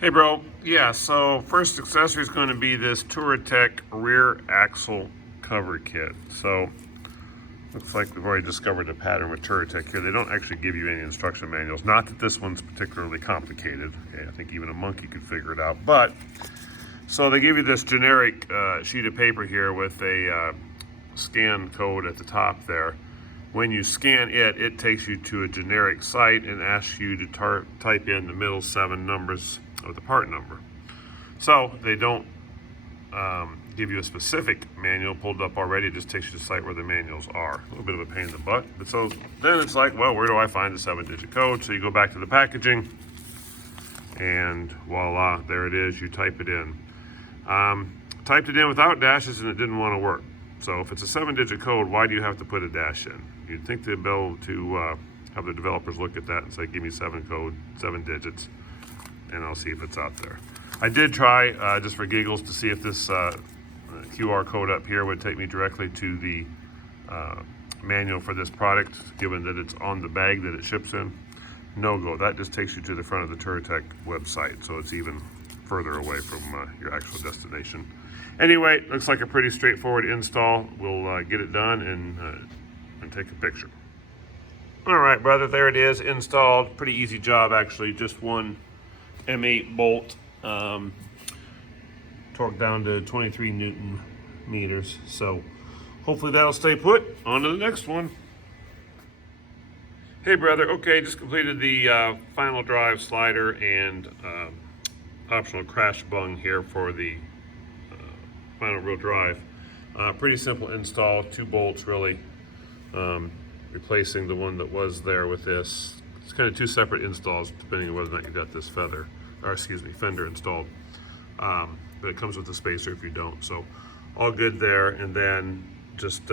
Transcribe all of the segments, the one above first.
Hey bro, yeah, so first accessory is going to be this Touratech rear axle cover kit. So looks like we've already discovered a pattern with Touratech here. They don't actually give you any instruction manuals. Not that this one's particularly complicated. Okay, I think even a monkey could figure it out. But, so they give you this generic sheet of paper here with a scan code at the top there. When you scan it, it takes you to a generic site and asks you to type in the middle 7 numbers of the part number. So they don't give you a specific manual pulled up already. It just takes you to the site where the manuals are. A little bit of a pain in the butt. But so then it's like, well, where do I find the 7-digit code? So you go back to the packaging and voila, there it is. You type it in. Typed it in without dashes and it didn't want to work. So if it's a 7-digit code, why do you have to put a dash in? You'd think they'd be able to have the developers look at that and say, give me 7 digits, and I'll see if it's out there. I did try, just for giggles, to see if this QR code up here would take me directly to the manual for this product, given that it's on the bag that it ships in. No go. That just takes you to the front of the Touratech website, so it's even further away from your actual destination. Anyway, looks like a pretty straightforward install. We'll get it done and take a picture. All right, brother, there it is, installed. Pretty easy job, actually. Just one M8 bolt, torqued down to 23 Newton meters. So hopefully that'll stay put. On to the next one. Hey, brother. Okay, just completed the final drive slider and optional crash bung here for the final rear drive. Pretty simple install, 2 bolts really, replacing the one that was there with this. It's kind of 2 separate installs depending on whether or not you got this fender installed. But it comes with a spacer if you don't. So all good there. And then just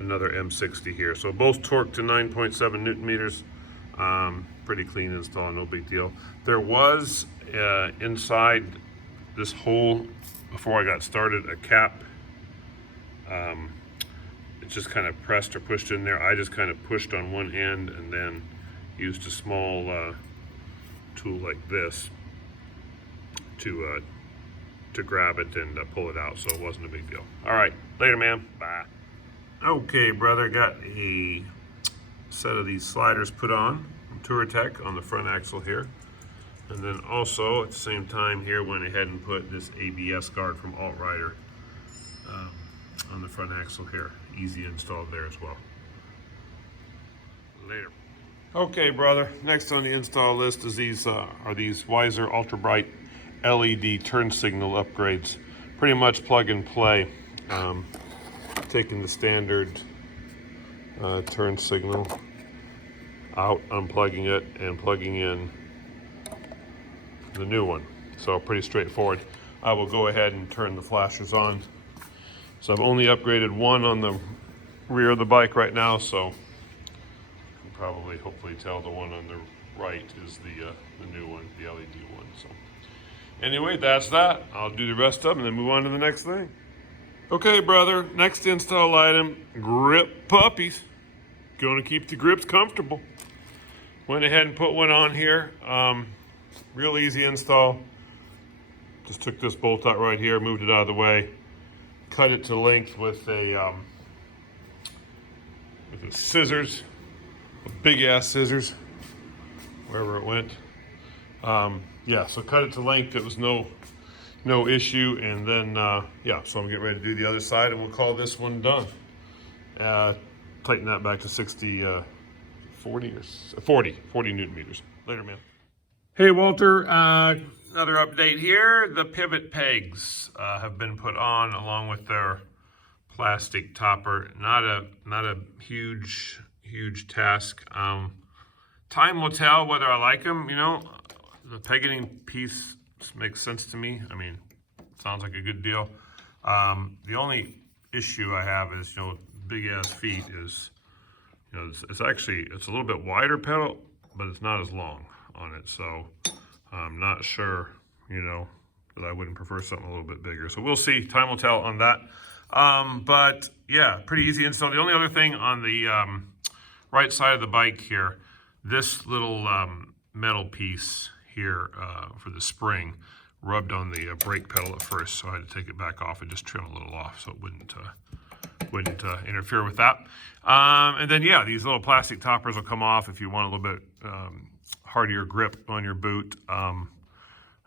another M60 here. So both torqued to 9.7 Newton meters. Pretty clean install, no big deal. There was inside this hole, before I got started, a cap. It just kind of pressed or pushed in there. I just kind of pushed on one end and then used a small tool like this to grab it and pull it out, so it wasn't a big deal. All right, later, man. Bye. Okay, brother, got a set of these sliders put on from Touratech on the front axle here. And then also, at the same time here, went ahead and put this ABS guard from Altrider on the front axle here. Easy install there as well. Later. Okay, brother, next on the install list is these Wiser Ultra Bright LED turn signal upgrades. Pretty much plug and play. Taking the standard turn signal out, unplugging it, and plugging in the new one. So pretty straightforward. I will go ahead and turn the flashers on. So I've only upgraded one on the rear of the bike right now, so you can probably hopefully tell the one on the right is the new one, the LED one. So anyway, that's that. I'll do the rest of them and then move on to the next thing. Okay, brother, next install item, grip puppies. Gonna keep the grips comfortable. Went ahead and put one on here. Real easy install. Just took this bolt out right here, moved it out of the way, cut it to length with a scissors, a big ass scissors, wherever it went. Yeah, so cut it to length. It was no issue. And then yeah, so I'm getting ready to do the other side, and we'll call this one done. Tighten that back to 40 Newton meters. Later, man. Hey, Walter, another update here. The pivot pegs have been put on along with their plastic topper. Not a huge task. Time will tell whether I like them. You know, the pegging piece makes sense to me. I mean, sounds like a good deal. The only issue I have is, you know, big ass feet is, you know, it's a little bit wider pedal, but it's not as long on it. So I'm not sure, you know, that I wouldn't prefer something a little bit bigger. So we'll see. Time will tell on that. But yeah, pretty easy install. The only other thing on the right side of the bike here, this little metal piece here for the spring rubbed on the brake pedal at first, so I had to take it back off and just trim a little off so it wouldn't interfere with that. And then, yeah, these little plastic toppers will come off if you want a little bit hardier grip on your boot.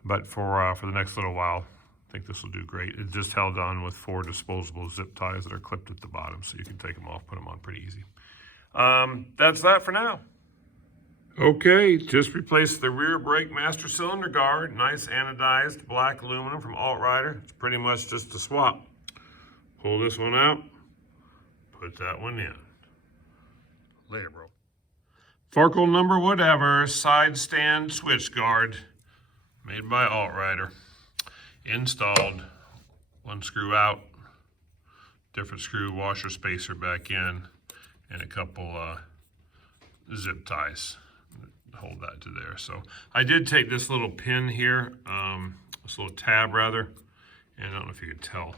But for the next little while, I think this will do great. It's just held on with 4 disposable zip ties that are clipped at the bottom, so you can take them off, put them on pretty easy. That's that for now. Okay, just replaced the rear brake master cylinder guard. Nice anodized black aluminum from Alt-Rider. It's pretty much just a swap. Pull this one out, put that one in. Later, bro. Farkle number whatever, side stand switch guard, made by Alt-Rider. Installed, 1 screw out, different screw washer spacer back in, and a couple zip ties. Hold that to there. So I did take this little pin here, this little tab rather, and I don't know if you could tell,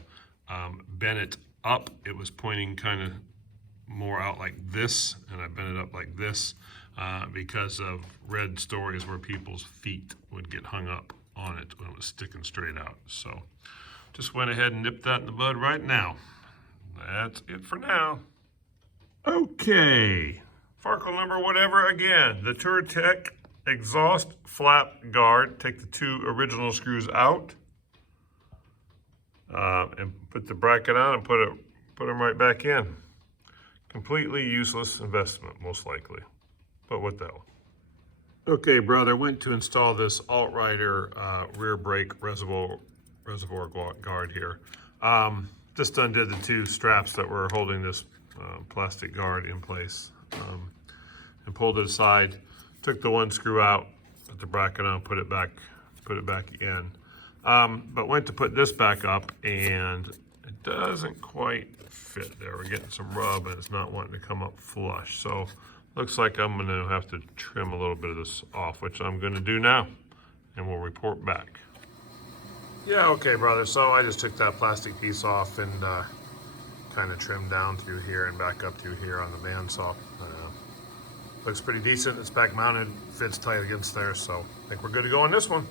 bent it up. It was pointing kind of more out like this, and I bent it up like this because of read stories where people's feet would get hung up on it when it was sticking straight out. So just went ahead and nipped that in the bud right now. That's it for now. Okay. Farkle number whatever again, the Touratech exhaust flap guard. Take the 2 original screws out and put the bracket on and put them right back in. Completely useless investment, most likely, but what the hell. Okay, brother, went to install this Alt-Rider rear brake reservoir guard here. Just undid the 2 straps that were holding this plastic guard in place. And pulled it aside, took the 1 screw out, put the bracket on, put it back in. But went to put this back up and it doesn't quite fit there. We're getting some rub and it's not wanting to come up flush. So looks like I'm gonna have to trim a little bit of this off, which I'm gonna do now, and we'll report back. Yeah, okay, brother, so I just took that plastic piece off and kind of trimmed down through here and back up through here on the bandsaw. Looks pretty decent. It's back mounted, fits tight against there, so I think we're good to go on this one.